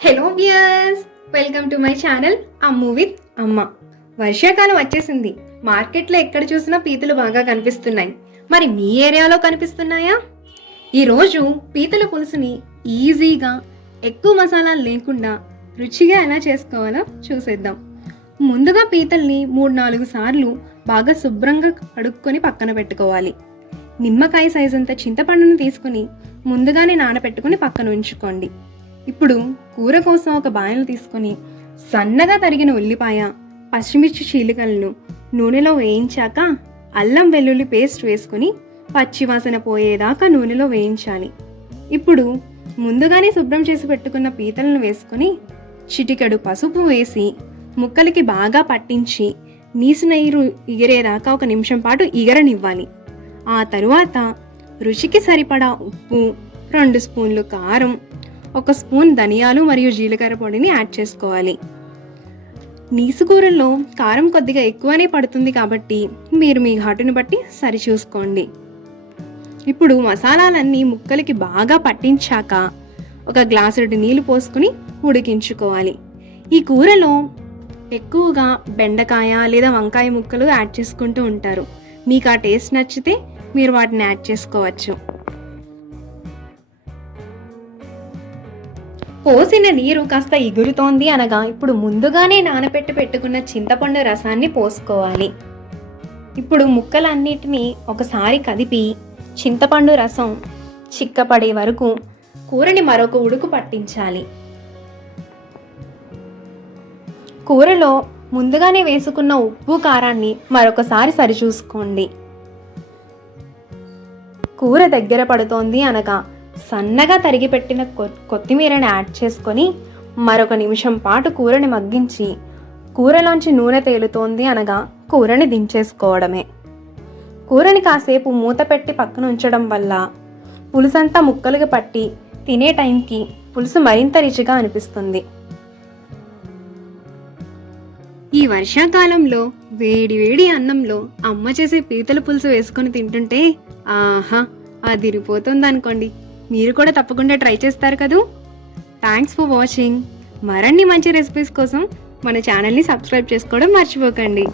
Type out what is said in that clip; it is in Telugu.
Hello beers welcome to my channel Ammu with Amma వర్షాకాలం వచ్చేసింది. మార్కెట్లో ఎక్కడ చూసినా పీతలు బాగా కనిపిస్తున్నాయి. మరి మీ ఏరియాలో కనిపిస్తున్నాయా? ఈరోజు పీతల పులుసుని ఈజీగా ఎక్కువ మసాలాలు లేకుండా రుచిగా ఎలా చేసుకోవాలో చూసేద్దాం. ముందుగా పీతల్ని మూడు నాలుగు సార్లు బాగా శుభ్రంగా కడుక్కొని పక్కన పెట్టుకోవాలి. నిమ్మకాయ సైజు అంత చింతపండును తీసుకుని ముందుగానే నానబెట్టుకుని పక్కన ఉంచుకోండి. ఇప్పుడు కూర కోసం ఒక బాణలు తీసుకొని సన్నగా తరిగిన ఉల్లిపాయ పచ్చిమిర్చి చీలికలను నూనెలో వేయించాక అల్లం వెల్లుల్లి పేస్ట్ వేసుకొని పచ్చివాసన పోయేదాకా నూనెలో వేయించాలి. ఇప్పుడు ముందుగానే శుభ్రం చేసి పెట్టుకున్న పీతలను వేసుకొని చిటికెడు పసుపు వేసి ముక్కలకి బాగా పట్టించి నీసు నీరు ఎగిరేదాకా ఒక నిమిషం పాటు ఇగరనివ్వాలి. ఆ తరువాత రుచికి సరిపడా ఉప్పు రెండు స్పూన్లు కారం ఒక స్పూన్ ధనియాలు మరియు జీలకర్ర పొడిని యాడ్ చేసుకోవాలి. నీసుకూరల్లో కారం కొద్దిగా ఎక్కువనే పడుతుంది కాబట్టి మీరు మీ ఘాటును బట్టి సరిచూసుకోండి ఇప్పుడు మసాలాలన్నీ ముక్కలకి బాగా పట్టించాక ఒక గ్లాసుడు నీళ్ళు పోసుకుని ఉడికించుకోవాలి. ఈ కూరలో ఎక్కువగా బెండకాయ లేదా వంకాయ ముక్కలు యాడ్ చేసుకుంటూ ఉంటారు. మీకు ఆ టేస్ట్ నచ్చితే మీరు వాటిని యాడ్ చేసుకోవచ్చు. పోసిన నీరు కాస్త ఎగురుతోంది అనగా ఇప్పుడు ముందుగానే నానబెట్టి పెట్టుకున్న చింతపండు రసాన్ని పోసుకోవాలి. ఇప్పుడు ముక్కలన్నిటినీ ఒకసారి కదిపి చింతపండు రసం చిక్కపడే వరకు కూరని మరొక ఉడుకు పట్టించాలి. కూరలో ముందుగానే వేసుకున్న ఉప్పు కారాన్ని మరొకసారి సరిచూసుకోండి. కూర దగ్గర పడుతోంది అనగా సన్నగా తరిగి పెట్టిన కొ- కొత్తిమీరని యాడ్ చేసుకొని మరొక నిమిషం పాటు కూరని మగ్గించి కూరలోంచి నూనె తేలుతోంది అనగా కూరని దించేసుకోవడమే. కూరని కాసేపు మూత పెట్టి పక్కన ఉంచడం వల్ల పులుసంతా ముక్కలుగా పట్టి తినే టైంకి పులుసు మరింత రుచిగా అనిపిస్తుంది. ఈ వర్షాకాలంలో వేడి వేడి అన్నంలో అమ్మ చేసే పీతల పులుసు వేసుకొని తింటుంటే ఆహా అదిరిపోతుంది అనుకోండి మీరు కూడా తప్పకుండా ట్రై చేస్తారు కదూ. థ్యాంక్స్ ఫర్ వాచింగ్ మరిన్ని మంచి రెసిపీస్ కోసం మన ఛానల్ని సబ్స్క్రైబ్ చేసుకోవడం మర్చిపోకండి.